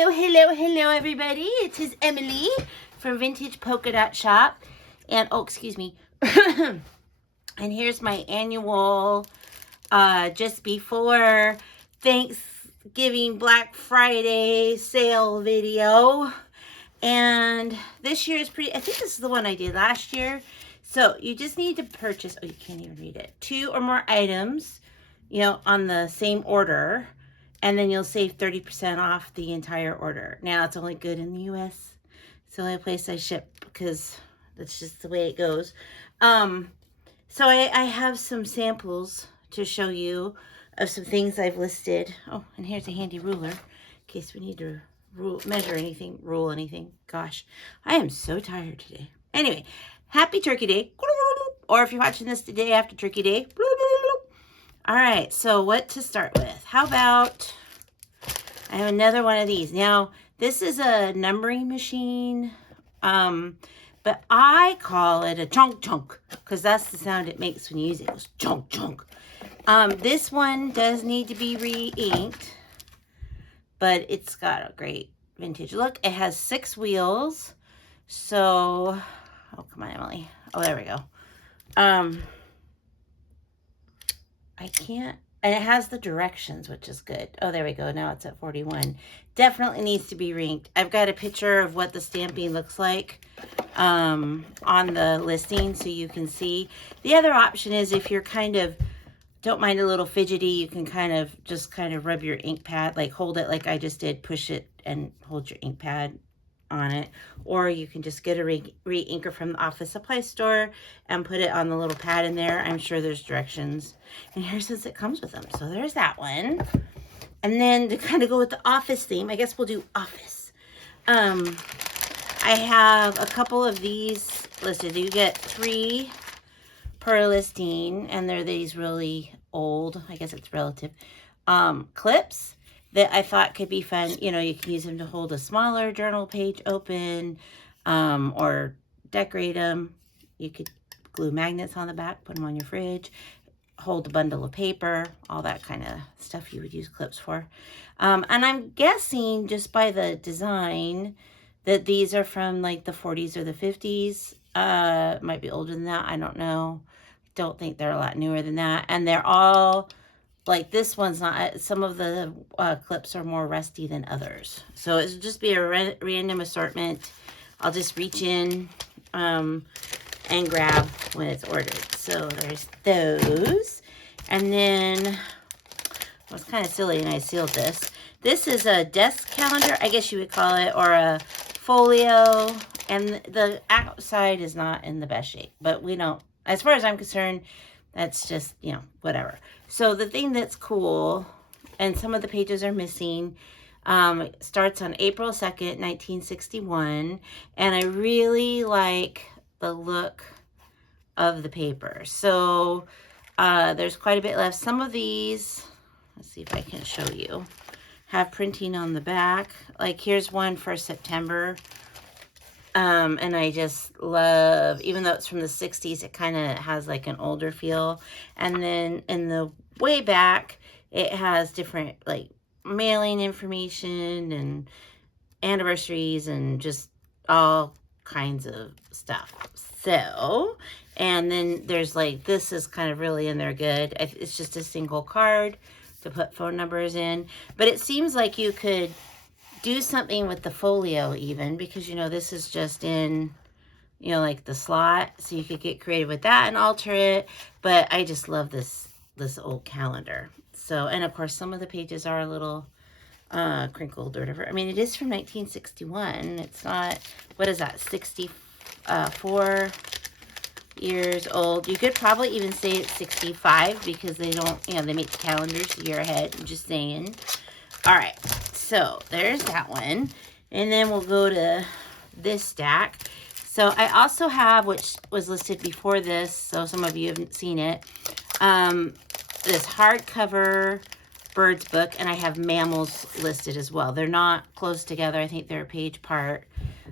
Hello, everybody. It is Emily from Vintage Polka Dot Shop. And, oh, excuse me. And here's my annual, just before Thanksgiving Black Friday sale video. And this year is pretty, I think this is the one I did last year. So you just need to purchase, oh, you can't even read it, 2 or more items, on the same order. And then you'll save 30% off the entire order. Now, it's only good in the U.S. It's the only place I ship because that's just the way it goes. So I have some samples to show you of some things I've listed. Oh, and here's a handy ruler in case we need to measure anything, rule anything. Gosh, I am so tired today. Anyway, happy Turkey Day. Or if you're watching this the day after Turkey Day. All right, so what to start with? How about, I have another one of these. Now, this is a numbering machine, but I call it a chunk chunk because that's the sound it makes when you use it. It goes chunk chunk. This one does need to be re-inked, but it's got a great vintage look. It has 6 wheels, so, oh, come on, Emily. Oh, there we go. I can't, and it has the directions, which is good. Oh, there we go. Now it's at 41. Definitely needs to be inked. I've got a picture of what the stamping looks like on the listing so you can see. The other option is if you're don't mind a little fidgety, you can kind of rub your ink pad, like hold it like I just did, push it and hold your ink pad on it, or you can just get a re-inker from the office supply store and put it on the little pad in there. I'm sure there's directions, and here says it comes with them, so there's that one. And then to kind of go with the office theme, I guess we'll do office. I have a couple of these listed. You get 3 per listing, and they're these really old, I guess it's relative, clips that I thought could be fun. You can use them to hold a smaller journal page open, or decorate them. You could glue magnets on the back, put them on your fridge, hold a bundle of paper, all that kind of stuff you would use clips for. And I'm guessing just by the design that these are from like the 40s or the 50s. Might be older than that. I don't know. Don't think they're a lot newer than that. And they're all, like this one's not, some of the clips are more rusty than others. So it'll just be a random assortment. I'll just reach in and grab when it's ordered. So there's those. And then, well, it's kind of silly and I sealed this. This is a desk calendar, I guess you would call it, or a folio. And the outside is not in the best shape. But we don't, as far as I'm concerned, that's just, whatever. So the thing that's cool, and some of the pages are missing, starts on April 2nd, 1961. And I really like the look of the paper. So there's quite a bit left. Some of these, let's see if I can show you, have printing on the back. Like here's one for September. And I just love, even though it's from the 60s, it kind of has like an older feel. And then in the way back, it has different like mailing information and anniversaries and just all kinds of stuff. So, and then there's like, this is kind of really in there good. It's just a single card to put phone numbers in. But it seems like you could do something with the folio even, because this is just in like the slot, so you could get creative with that and alter it. But I just love this old calendar. So, and of course some of the pages are a little crinkled or whatever. I mean, it is from 1961. It's not, what is that, 64 years old. You could probably even say it's 65 because they don't, they make the calendars a year ahead. I'm just saying. All right, so there's that one. And then we'll go to this stack. So I also have, which was listed before this, so some of you haven't seen it, this hardcover birds book, and I have mammals listed as well. They're not close together. I think they're a page apart.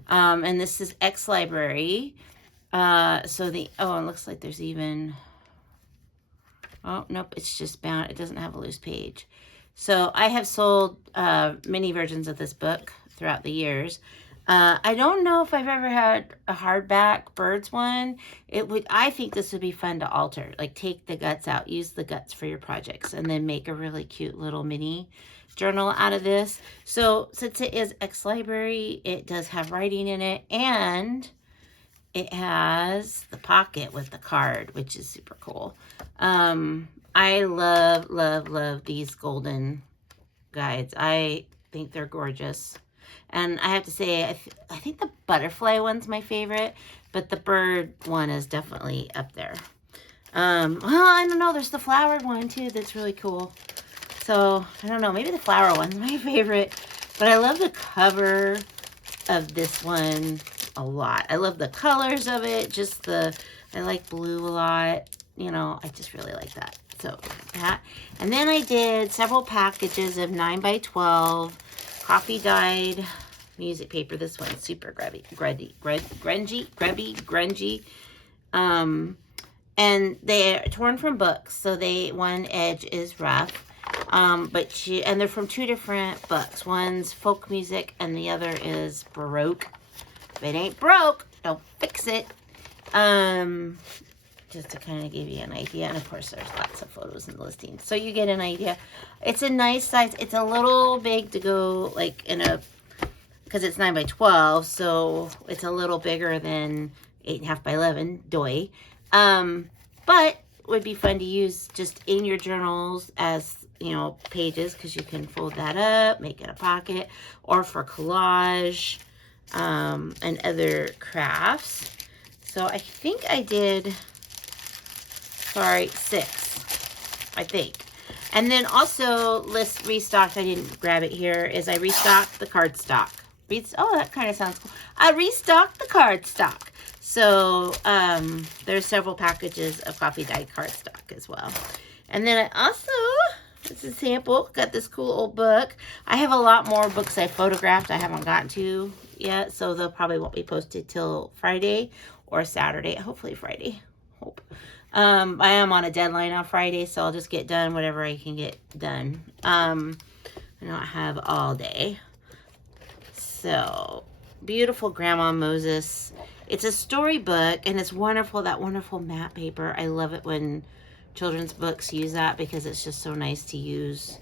And this is X Library. So the, oh, it looks like there's even, oh, nope, it's just bound. It doesn't have a loose page. So I have sold many versions of this book throughout the years. I don't know if I've ever had a hardback birds one. I think this would be fun to alter. Like take the guts out, use the guts for your projects, and then make a really cute little mini journal out of this. So since it is ex-library, it does have writing in it, and it has the pocket with the card, which is super cool. I love, love, love these golden guides. I think they're gorgeous. And I have to say, I think the butterfly one's my favorite, but the bird one is definitely up there. Well, I don't know. There's the flowered one, too, that's really cool. So, I don't know. Maybe the flower one's my favorite. But I love the cover of this one a lot. I love the colors of it. I like blue a lot. You know, I just really like that. So, that. And then I did several packages of 9x12 coffee dyed music paper. This one's super grungy. And they're torn from books, so one edge is rough. And they're from two different books. One's folk music and the other is Baroque. If it ain't broke, don't fix it. Just to kind of give you an idea. And of course, there's lots of photos in the listing, so you get an idea. It's a nice size. It's a little big to go like because it's 9x12, so it's a little bigger than 8.5 by 11 doy. But would be fun to use just in your journals as, you know, pages, because you can fold that up, make it a pocket, or for collage and other crafts. So I think I did, 6, I think. And then also restocked, I didn't grab it here, is I restocked the cardstock. Oh, that kind of sounds cool. I restocked the cardstock. So there's several packages of coffee dyed cardstock as well. And then I also, this is a sample, got this cool old book. I have a lot more books I photographed I haven't gotten to yet, so they'll probably won't be posted till Friday or Saturday. Hopefully Friday. Hope. I am on a deadline on Friday, so I'll just get done whatever I can get done. I don't have all day. So, beautiful Grandma Moses. It's a storybook, and it's wonderful, that wonderful matte paper. I love it when children's books use that because it's just so nice to use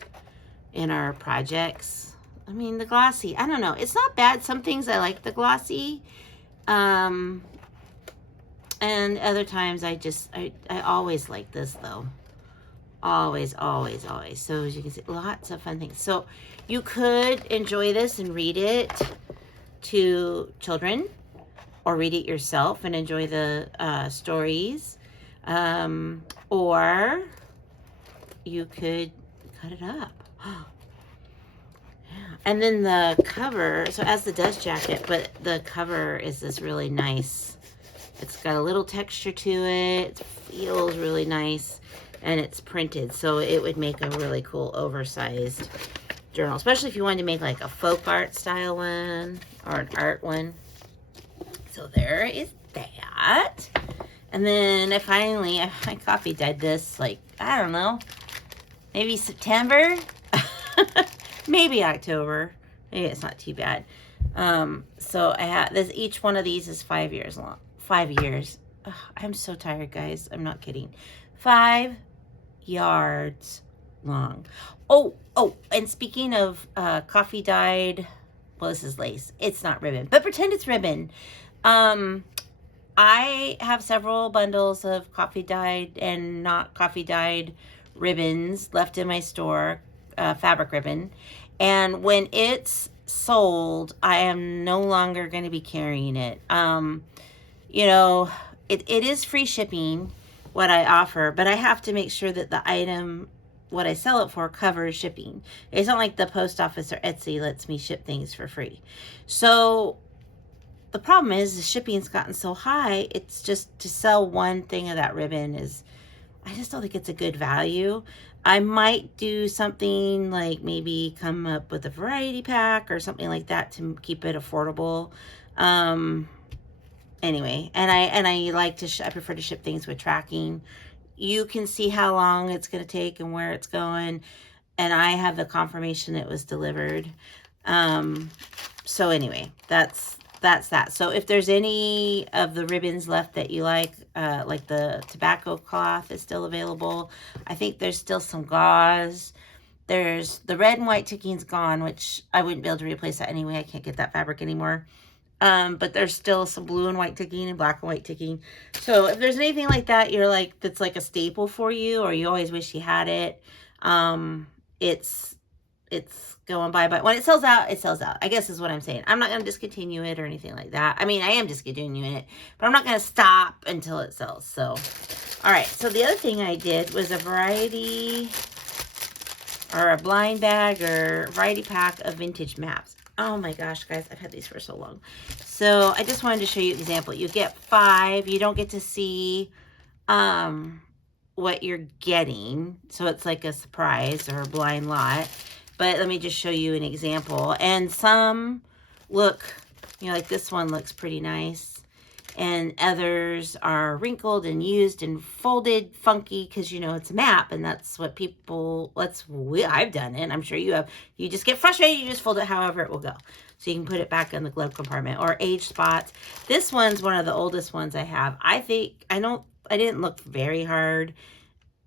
in our projects. I mean, the glossy, I don't know. It's not bad. Some things I like the glossy. And other times I always like this, though. Always, always, always. So as you can see, lots of fun things. So you could enjoy this and read it to children, or read it yourself and enjoy the stories. Or you could cut it up. And then the cover, so as the dust jacket, but the cover is this really nice. It's got a little texture to it. It feels really nice. And it's printed, so it would make a really cool oversized journal, especially if you wanted to make like a folk art style one or an art one. So there is that. And then I coffee dyed this, like, I don't know, maybe September, maybe October. Maybe it's not too bad. So I have this, each one of these is 5 years long. 5 years. Ugh, I'm so tired, guys. I'm not kidding. 5 yards long. Oh, and speaking of coffee dyed, well, this is lace. It's not ribbon, but pretend it's ribbon. I have several bundles of coffee dyed and not coffee dyed ribbons left in my store, fabric ribbon. And when it's sold, I am no longer going to be carrying it. You know, it is free shipping, what I offer, but I have to make sure that the item, what I sell it for, covers shipping. It's not like the post office or Etsy lets me ship things for free. So the problem is the shipping's gotten so high, it's just to sell one thing of that ribbon I just don't think it's a good value. I might do something like maybe come up with a variety pack or something like that to keep it affordable. Anyway, and I like to I prefer to ship things with tracking. You can see how long it's going to take and where it's going. and I have the confirmation it was delivered. So anyway, that's that. So if there's any of the ribbons left that you like the tobacco cloth is still available. I think there's still some gauze. There's the red and white ticking's gone, which I wouldn't be able to replace that anyway. I can't get that fabric anymore. But there's still some blue and white ticking and black and white ticking. So if there's anything like that, you're like, that's like a staple for you, or you always wish you had it, it's going by. But when it sells out, it sells out, I guess is what I'm saying. I'm not going to discontinue it or anything like that. I mean, I am discontinuing it, but I'm not going to stop until it sells. So, all right. So the other thing I did was a variety or a blind bag or variety pack of vintage maps. Oh my gosh, guys, I've had these for so long. So I just wanted to show you an example. You get 5. You don't get to see what you're getting. So it's like a surprise or a blind lot. But let me just show you an example. And some look, you know, like this one looks pretty nice. And others are wrinkled and used and folded funky because, you know, it's a map. And that's what people, I've done it. I'm sure you have. You just get frustrated. You just fold it however it will go. So you can put it back in the glove compartment or age spots. This one's one of the oldest ones I have. I think, I didn't look very hard.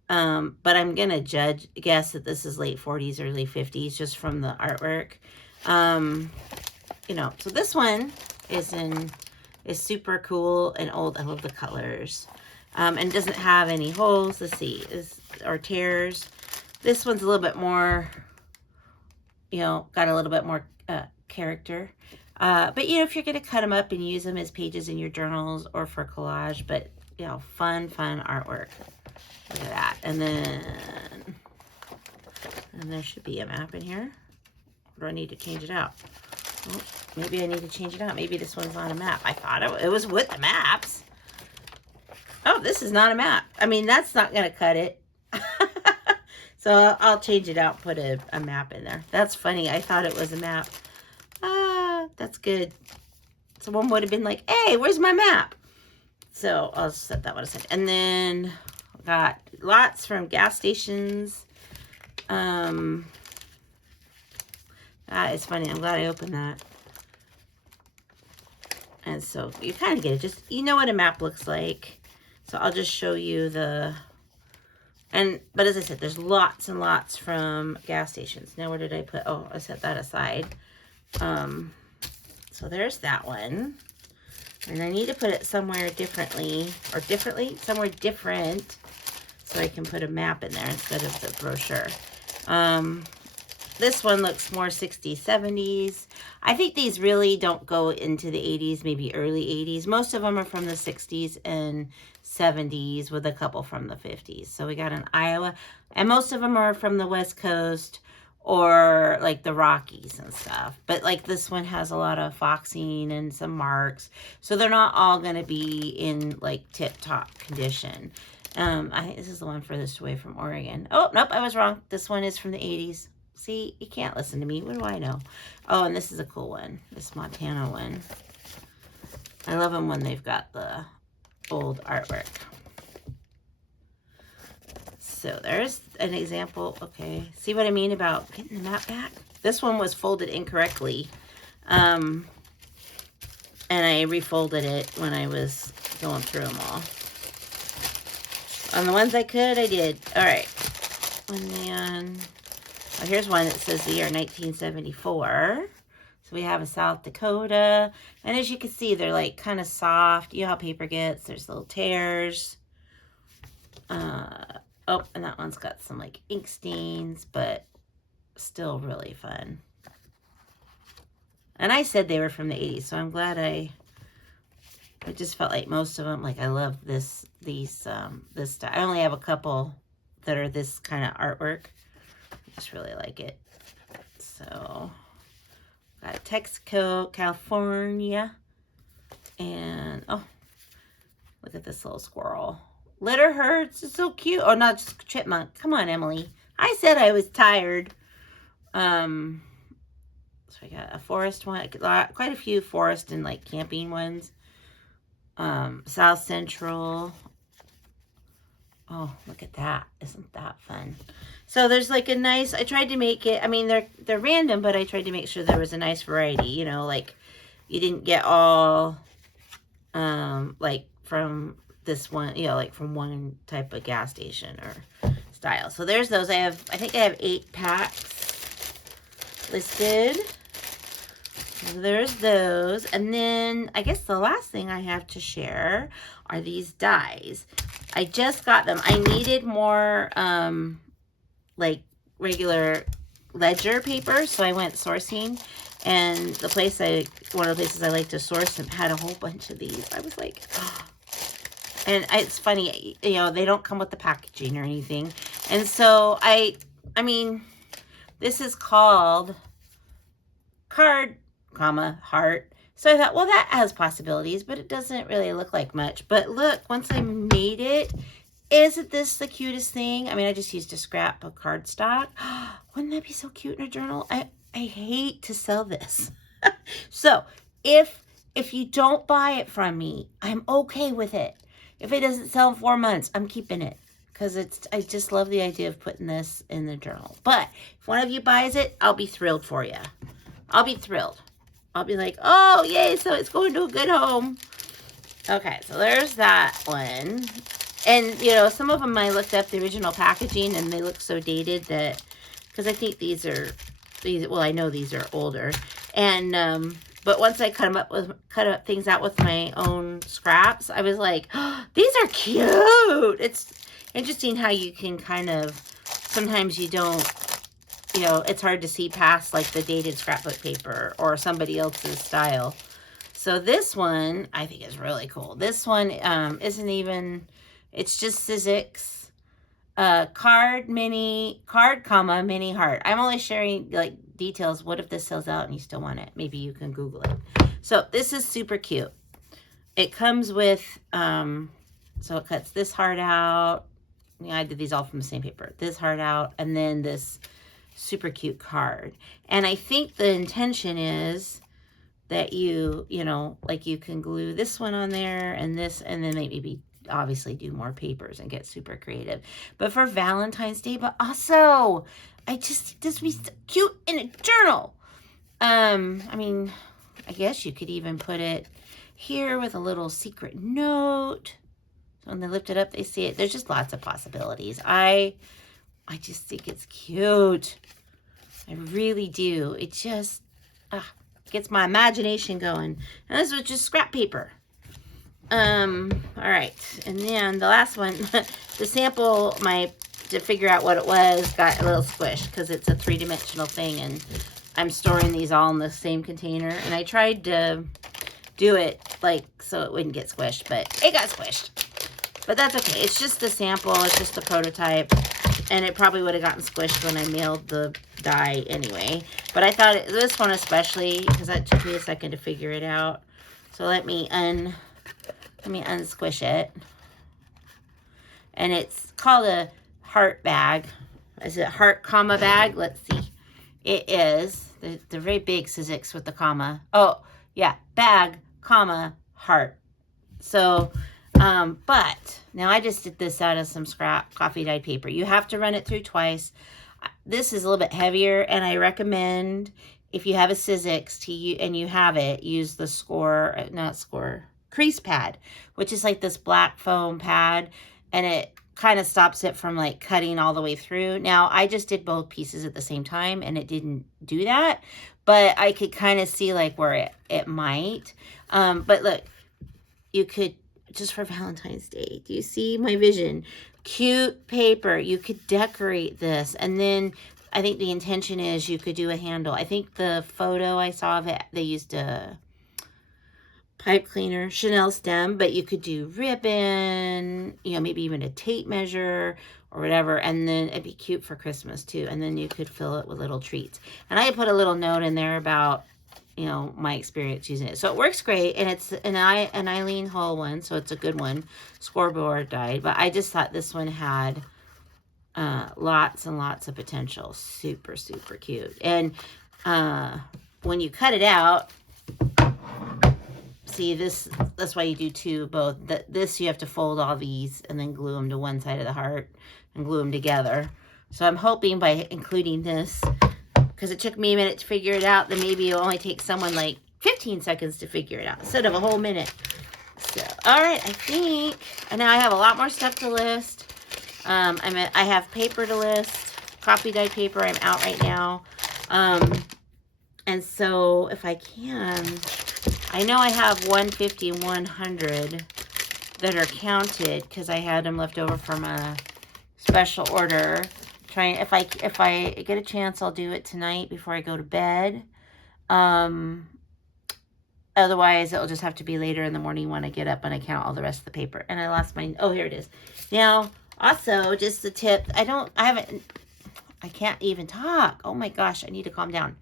But I'm going to guess that this is late 40s, early 50s, just from the artwork. You know, so this one is super cool and old. I love the colors. And doesn't have any holes. Let's see, or tears. This one's a little bit more, you know, got a little bit more character. But, you know, if you're going to cut them up and use them as pages in your journals or for collage, but, you know, fun artwork. Look at that. And there should be a map in here. Or do I need to change it out? Oh, maybe I need to change it out. Maybe this one's not a map. I thought it was with the maps. Oh, this is not a map. I mean, that's not going to cut it. So I'll change it out and put a map in there. That's funny. I thought it was a map. That's good. Someone would have been like, hey, where's my map? So I'll set that one aside. And then got lots from gas stations. It's funny. I'm glad I opened that. And so you kind of get it. Just, you know what a map looks like. So I'll just show you but as I said, there's lots and lots from gas stations. Now, where did I put? Oh, I set that aside. So there's that one. And I need to put it somewhere somewhere different, so I can put a map in there instead of the brochure. This one looks more 60s, 70s. I think these really don't go into the 80s, maybe early 80s. Most of them are from the 60s and 70s with a couple from the 50s. So we got an Iowa, and most of them are from the West Coast or like the Rockies and stuff. But like this one has a lot of foxing and some marks. So they're not all going to be in like tip-top condition. I think this is the one furthest away from Oregon. Oh, nope, I was wrong. This one is from the 80s. See, you can't listen to me. What do I know? Oh, and this is a cool one. This Montana one. I love them when they've got the old artwork. So there's an example. Okay, see what I mean about getting the map back? This one was folded incorrectly. And I refolded it when I was going through them all. On the ones I could, I did. All right. And then, well, here's one that says the year 1974. So we have a South Dakota. And as you can see, they're like kind of soft. You know how paper gets. There's little tears. Oh, and that one's got some like ink stains, but still really fun. And I said they were from the 80s, so I'm glad I just felt like most of them, like I love this style. I only have a couple that are this kind of artwork. I just really like it. So, got Texaco, California. And, oh, look at this little squirrel. Litter hurts. It's so cute. Oh, not just chipmunk. Come on, Emily. I said I was tired. So I got a forest one. Quite a few forest and like camping ones. South Central. Oh, look at that. Isn't that fun? So there's like a nice, I tried to make it, I mean, they're random, but I tried to make sure there was a nice variety, you know, like you didn't get all, like from this one, you know, like from one type of gas station or style. So there's those. I think I have 8 packs listed. So there's those. And then I guess the last thing I have to share are these dies. I just got them. I needed more, like regular ledger paper, so I went sourcing, and one of the places I like to source had a whole bunch of these. I was like, oh. And it's funny, you know, they don't come with the packaging or anything, and so I mean, this is called card, comma, heart. So I thought, well, that has possibilities, but it doesn't really look like much. But look, once I made it, isn't this the cutest thing? I mean, I just used a scrap of cardstock. Wouldn't that be so cute in a journal? I hate to sell this. So if you don't buy it from me, I'm okay with it. If it doesn't sell in 4 months, I'm keeping it. Because I just love the idea of putting this in the journal. But if one of you buys it, I'll be thrilled for you. I'll be thrilled. I'll be like, oh, yay, so it's going to a good home. Okay, so there's that one. And, you know, some of them I looked up the original packaging, and they look so dated that, because I think these, well, I know these are older. And, but once I cut up things out with my own scraps, I was like, oh, these are cute. It's interesting how you can kind of, sometimes you don't, you know, it's hard to see past like the dated scrapbook paper or somebody else's style. So this one I think is really cool. This one isn't even, it's just Sizzix card, mini heart. I'm only sharing like details. What if this sells out and you still want it? Maybe you can Google it. So this is super cute. It comes with, so it cuts this heart out. Yeah, I did these all from the same paper. This heart out, and then this super cute card. And I think the intention is that you know, like you can glue this one on there and this, and then maybe obviously do more papers and get super creative. But for Valentine's Day, but also, this would be so cute in a journal. I mean, I guess you could even put it here with a little secret note. So when they lift it up, they see it. There's just lots of possibilities. I just think it's cute. I really do. It just gets my imagination going. And this was just scrap paper. All right. And then the last one, the sample, to figure out what it was, got a little squished because it's a 3-dimensional thing, and I'm storing these all in the same container. And I tried to do it like so it wouldn't get squished, but it got squished. But that's okay. It's just a sample. It's just a prototype. And it probably would have gotten squished when I mailed the die anyway. But I thought this one especially, because that took me a second to figure it out. So let me unsquish it. And it's called a heart bag. Is it heart comma bag? Let's see. It is. They're very big Sizzix with the comma. Oh, yeah. Bag, comma, heart. So, but now I just did this out of some scrap coffee dyed paper. You have to run it through twice. This is a little bit heavier, and I recommend if you have a Sizzix and you have it, use the crease pad, which is like this black foam pad, and it kind of stops it from like cutting all the way through. Now I just did both pieces at the same time, and it didn't do that, but I could kind of see like where it might. But look, you could, just for Valentine's Day, do you see my vision? Cute paper. You could decorate this, and then I think the intention is you could do a handle. I think the photo I saw of it, they used a pipe cleaner, Chanel stem, but you could do ribbon, you know, maybe even a tape measure or whatever, and then it'd be cute for Christmas too. And then you could fill it with little treats. And I put a little note in there about, you know, my experience using it. So it works great, and it's an Eileen Hull one, so it's a good one, scoreboard dyed. But I just thought this one had lots and lots of potential. Super, super cute. And when you cut it out, see this, that's why you do two, both. This you have to fold all these and then glue them to one side of the heart and glue them together. So I'm hoping by including this, because it took me a minute to figure it out, then maybe it'll only take someone like 15 seconds to figure it out instead of a whole minute. So, all right, I think, and now I have a lot more stuff to list. I have paper to list, coffee dyed paper. I'm out right now. And so if I can, I know I have 150 and 100 that are counted because I had them left over from a special order. Trying, if I get a chance, I'll do it tonight before I go to bed. Otherwise, it'll just have to be later in the morning when I get up and I count all the rest of the paper. And I lost my, oh, here it is. Now, also, just a tip. I can't even talk. Oh my gosh, I need to calm down.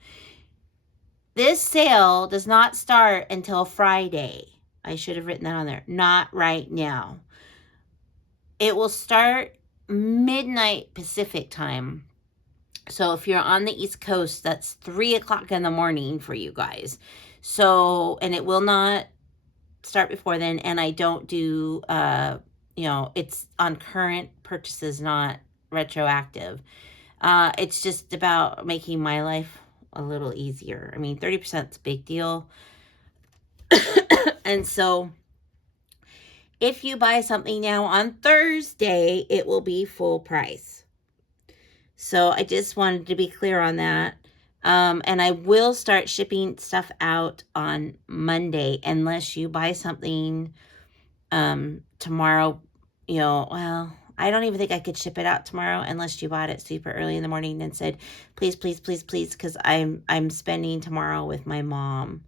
This sale does not start until Friday. I should have written that on there. Not right now. It will start midnight Pacific time. So if you're on the East Coast, that's 3 o'clock in the morning for you guys. So, and it will not start before then. And I don't do, it's on current purchases, not retroactive. It's just about making my life a little easier. I mean, 30% is a big deal. And so if you buy something now on Thursday, it will be full price. So I just wanted to be clear on that. And I will start shipping stuff out on Monday unless you buy something tomorrow. Well, I don't even think I could ship it out tomorrow unless you bought it super early in the morning and said, please, please, please, please, because I'm spending tomorrow with my mom.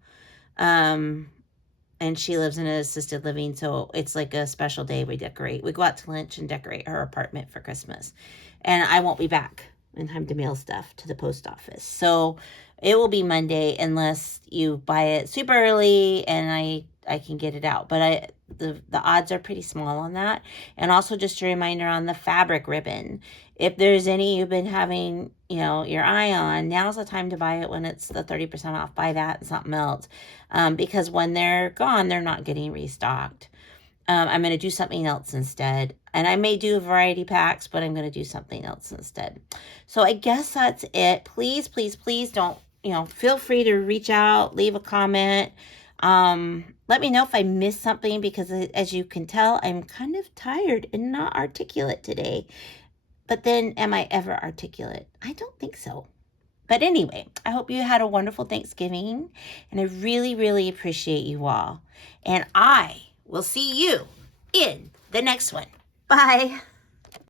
And she lives in an assisted living, so it's like a special day. We decorate. We go out to lunch and decorate her apartment for Christmas. And I won't be back in time to mail stuff to the post office. So it will be Monday unless you buy it super early and I can get it out. But the odds are pretty small on that. And also just a reminder on the fabric ribbon. If there's any you've been having, your eye on, now's the time to buy it when it's the 30% off. Buy that and something else. Because when they're gone, they're not getting restocked. I'm going to do something else instead. And I may do variety packs, but I'm going to do something else instead. So I guess that's it. Please, please, please don't, feel free to reach out, leave a comment. Let me know if I missed something because as you can tell, I'm kind of tired and not articulate today. But then am I ever articulate? I don't think so. But anyway, I hope you had a wonderful Thanksgiving. And I really, really appreciate you all. And I will see you in the next one. Bye.